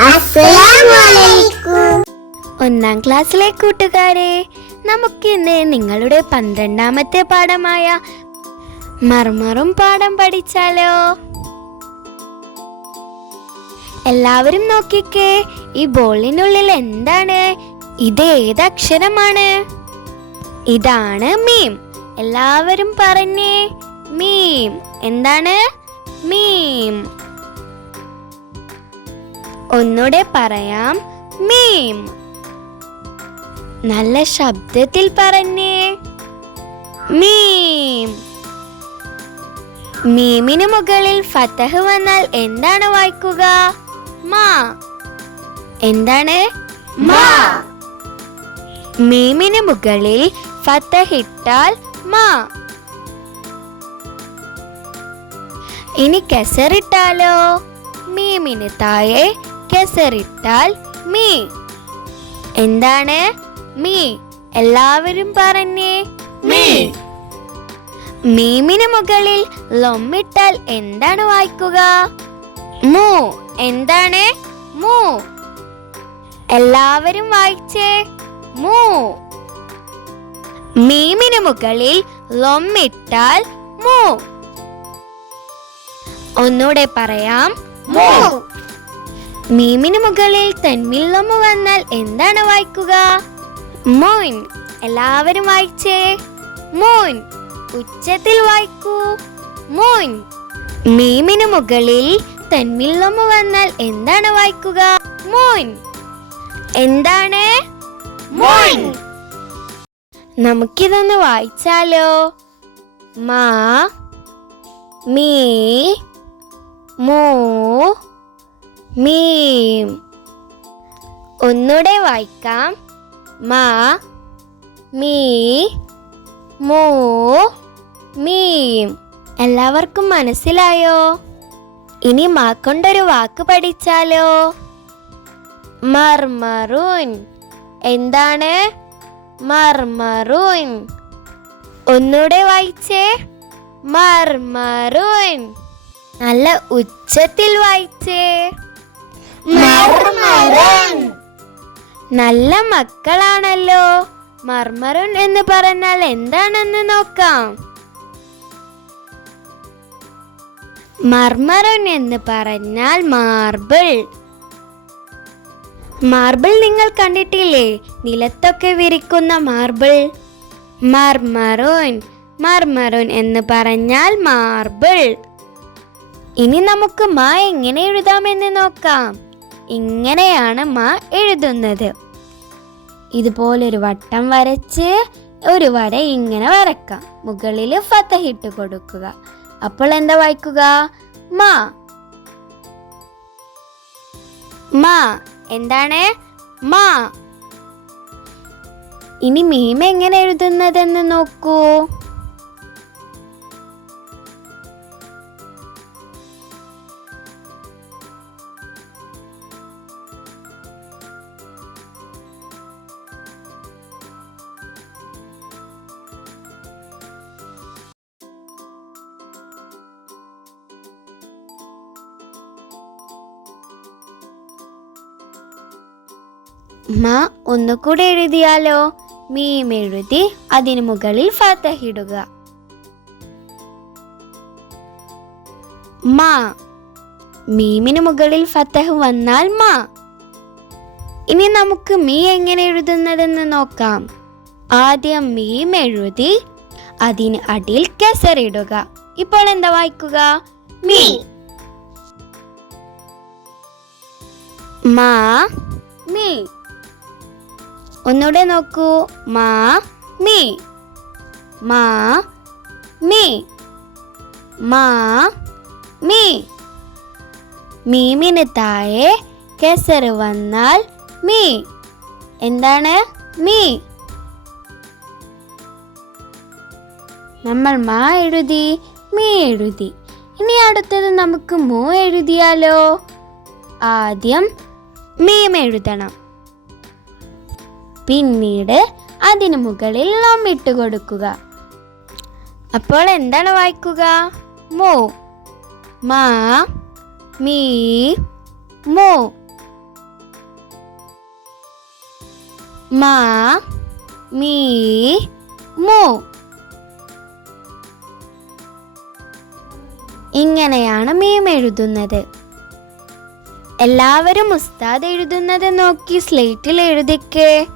അസ്സലാമലൈക്കും. ഒന്നാം ക്ലാസ്സിലെ കൂട്ടുകാരെ, നമുക്കിന്ന് നിങ്ങളുടെ 12ാമത്തെ പാഠമായ മർമറും പാഠം പഠിച്ചാലോ? എല്ലാവരും നോക്കിക്കേ, ഈ ബോളിനുള്ളിൽ എന്താണ്? ഇത് ഏതക്ഷരമാണ്? ഇതാണ് മീം. എല്ലാവരും പറഞ്ഞേ, മീം. എന്താണ്? മീം. ഒന്നുകൂടെ പറയാം, മീം. നല്ല ശബ്ദത്തിൽ പറഞ്ഞേ, മീം. മീമിന് മുകളിൽ ഫതഹ് വന്നാൽ എന്താണ് വായിക്കുക? മാ. എന്താണ്? മാ. മീമിന് മുകളിൽ ഫതഹ് ഇട്ടാൽ മാ. ഇനി കസറിട്ടാലോ? മീമിന് താഴെ കസറിട്ടാൽ മീ. എന്താണ്? മീ. എല്ലാവരും പറഞ്ഞേ, മീ. മീമിന് മുകളിൽ ലൊമ്മിട്ടാൽ എന്താണ് വായിക്കുക? മൂ. എന്താണ്? മൂ. എല്ലാവരും വായിച്ചേ, മൂ. മീമിന് മുകളിൽ ലൊമ്മിട്ടാൽ മൂ. ഒന്നുകൂടെ പറയാം, മൂ. മീമിന് മുകളിൽ തൻവിൽ ലൊമ്മ് വന്നാൽ എന്താണ് വായിക്കുക? മൂൻ. എല്ലാവരും വായിച്ചേ, മൂൻ. ഉച്ചത്തിൽ വായിക്കൂ, മൂൻ. മീമിന് മുകളിൽ തൻവിൽ ലൊമ്മ് വന്നാൽ എന്താണ് വായിക്കുക? മൂൻ. എന്താണ്? മൂൻ. നമുക്കിതൊന്ന് വായിച്ചാലോ? മാ, മീ, മൂ, മീം. ഒന്നുകൂടെ വായിക്കാം, മാ, മീ, മൂ, മീം. എല്ലാവർക്കും മനസ്സിലായോ? ഇനി മാ കൊണ്ടൊരു വാക്ക് പഠിച്ചാലോ? മർമറുൻ. എന്താണ്? മർമറുൻ. ഒന്നുകൂടെ വായിച്ചേ, മർമറുൻ. നല്ല ഉച്ചത്തിൽ വായിച്ചേ, മർമറുൻ. നല്ല മക്കളാണല്ലോ. മർമറുൻ എന്ന് പറഞ്ഞാൽ എന്താണെന്ന് നോക്കാം. മർമറുൻ എന്ന് പറഞ്ഞാൽ മാർബിൾ. മാർബിൾ നിങ്ങൾ കണ്ടിട്ടില്ലേ? നിലത്തൊക്കെ വിരിക്കുന്ന മാർബിൾ. മർമറുൻ. മർമറുൻ എന്ന് പറഞ്ഞാൽ മാർബിൾ. ഇനി നമുക്ക് മാ എങ്ങനെ എഴുതാമെന്ന് നോക്കാം. ഇങ്ങനെയാണ് മാ എഴുതുന്നത്. ഇതുപോലൊരു വട്ടം വരച്ച് ഒരു വര ഇങ്ങനെ വരക്കാം. മുകളിൽ ഫതഹ് ഇട്ട് കൊടുക്കുക. അപ്പോൾ എന്താ വായിക്കുക? മാ. മാ. എന്താണ്? മാ. ഇനി മീം എങ്ങനെ എഴുതുന്നതെന്ന് നോക്കൂ. മാ ഒന്നുകൂടെ എഴുതിയാലോ? മീം എഴുതി അതിന് മുകളിൽ ഫതഹ് ഇടുക. മാ. മീമിന് മുകളിൽ ഫതഹ് വന്നാൽ മാ. ഇനി നമുക്ക് മീ എങ്ങനെ എഴുതുന്നതെന്ന് നോക്കാം. ആദ്യം മീം എഴുതി അതിന് അടിയിൽ കസറിടുക. ഇപ്പോൾ എന്താ വായിക്കുക? മീ. മാ, മീ. ഒന്നുകൂടെ നോക്കൂ. മാ, മീ. മാ, മീ. മാ, മീ. മീമിന് താഴെ കസറ് വന്നാൽ മീ. എന്താണ്? മീ. നമ്മൾ മാ എഴുതി, മീ എഴുതി. ഇനി അടുത്തത് നമുക്ക് മൂ എഴുതിയാലോ? ആദ്യം മീം എഴുതണം. പിന്നീട് അതിന് മുകളിൽ ലൊമ്മിട്ട് കൊടുക്കുക. അപ്പോൾ എന്താണ് വായിക്കുക? മൂ. മാ, മീ, മൂ. മാ മീ മു. ഇങ്ങനെയാണ് മീം എഴുതുന്നത്. എല്ലാവരും ഉസ്താദ് എഴുതുന്നത് നോക്കി സ്ലേറ്റിൽ എഴുതിക്കേ.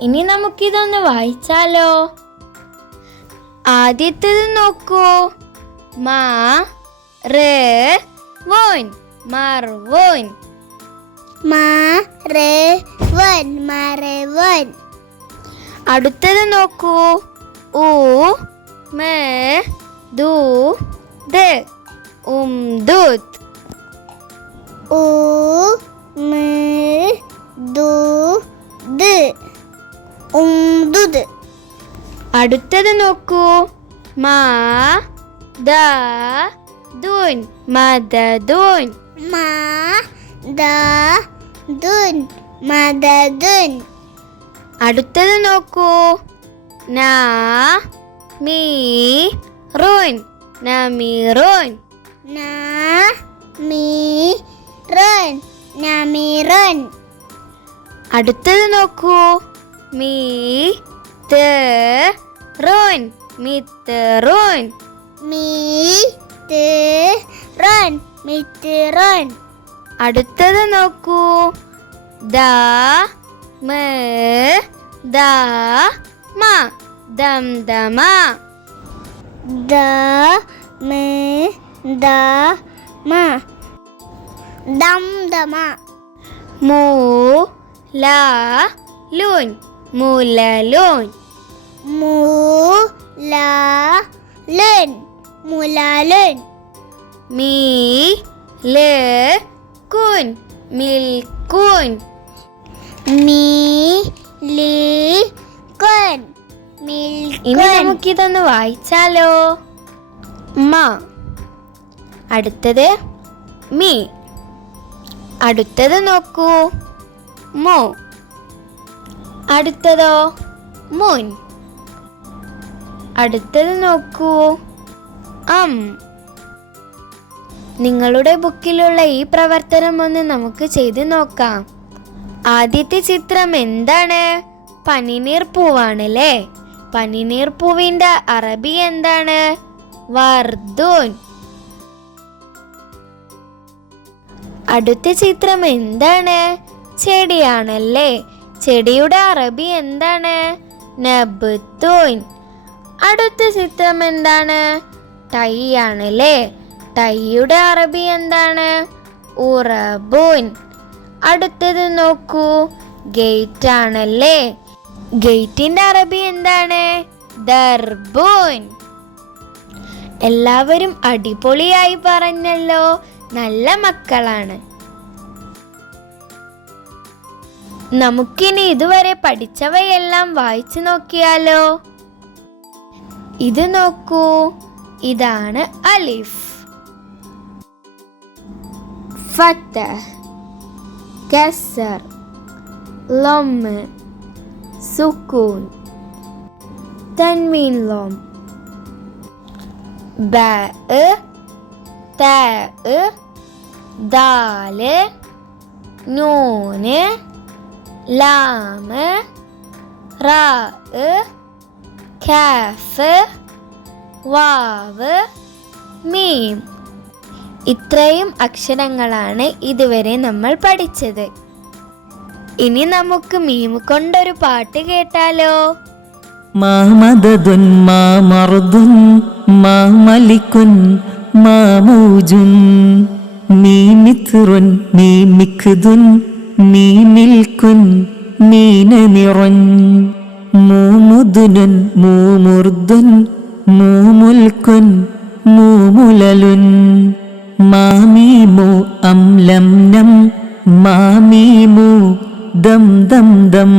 ഇനി നമുക്കിതൊന്ന് വായിച്ചാലോ? ആദ്യത്തേത് നോക്കൂ. മാ റേ വോൻ മർവോൻ. മാ റേ വൻ മറവൻ. അടുത്തത് നോക്കൂ. ഉ മേ ദു ദ ഉംദുദ്. ഉ മേ ദു ദ് ഉംദുദ്. അടുത്തത് നോക്കൂ. മാ ദ ദുൻ മദദുൻ. മാ ദ ദുൻ മദദുൻ. അടുത്തത് നോക്കൂ. നാ മീ റുൻ നമീറുൻ. നാ മീ റൻ നമീറൻ. അടുത്തത് നോക്കൂ. മീ ത് റുൻ മിത്റുൻ. മീ ത് റൻ മിത്റൻ. അടുത്തത് നോക്കൂ. ദ മ ദ മ ദംദമ. ദ മ ദ മ ദംദമ. മൂ ല ലുൻ മുലലുൻ. മൂ ല ലുൻ മുലലുൻ. മീ ല കുൻ മിൽക്കുൻ. മീ ലി കുൻ ഇനി മിൽക്കുൻ. നമുക്കിതൊന്ന് വായിച്ചാലോ? മ. അടുത്തത് മീ. അടുത്തത് നോക്കൂ. മു. അടുത്തതോ മുൻ. അടുത്തത് നോക്കൂ. നിങ്ങളുടെ ബുക്കിലുള്ള ഈ പ്രവർത്തനം ഒന്ന് നമുക്ക് ചെയ്ത് നോക്കാം. ആദ്യത്തെ ചിത്രം എന്താണ്? പനിനീർ പൂവാണല്ലേ. പനിനീർ പൂവിന്റെ അറബി എന്താണ്? വർദുൻ. അടുത്ത ചിത്രം എന്താണ്? ചെടിയാണല്ലേ. ചെടിയുടെ അറബി എന്താണ്? നബ്തുൻ. അടുത്ത ചിത്രം എന്താണ്? ടൈ ആണല്ലേ. ടൈയുടെ അറബി എന്താണ്? ഉറബുൻ. അടുത്തത് നോക്കൂ. ഗേറ്റ് ആണല്ലേ. ഗേറ്റിന്റെ അറബി എന്താണ്? ദർബുൻ. എല്ലാവരും അടിപൊളിയായി പറഞ്ഞല്ലോ. നല്ല മക്കളാണ്. നമുക്കിനി ഇതുവരെ പഠിച്ചവയെല്ലാം വായിച്ചു നോക്കിയാലോ? ഇത് നോക്കൂ. ഇതാണ് അലിഫ്. ഫതഹ്, കസ്ർ, ലം, സുക്കൂൻ, തൻവീൻ ലം, ബ, ത, ദാൽ, നൂൻ, ലാം, റാ, കാഫ്, വാവ്, മീം. ഇത്രയും അക്ഷരങ്ങളാണ് ഇതുവരെ നമ്മൾ പഠിച്ചത്. ഇനി നമുക്ക് മീം കൊണ്ടൊരു പാട്ട് കേട്ടാലോ? മാ മദദുൻ മാ മർദുൻ മാ മലിക്കുൻ മാ മൗജുൻ മീ മിത്റുൻ മീ മിക്ദുൻ മീ മിൽക്കുൻ മീ നമിറുൻ മൂ മുദ്നുൻ മൂ മുർദുൻ മൂ മുൽക്കുൻ മൂ മുലലുൻ മാമീമു അംലം നം മാമീമു ദം ദം ദം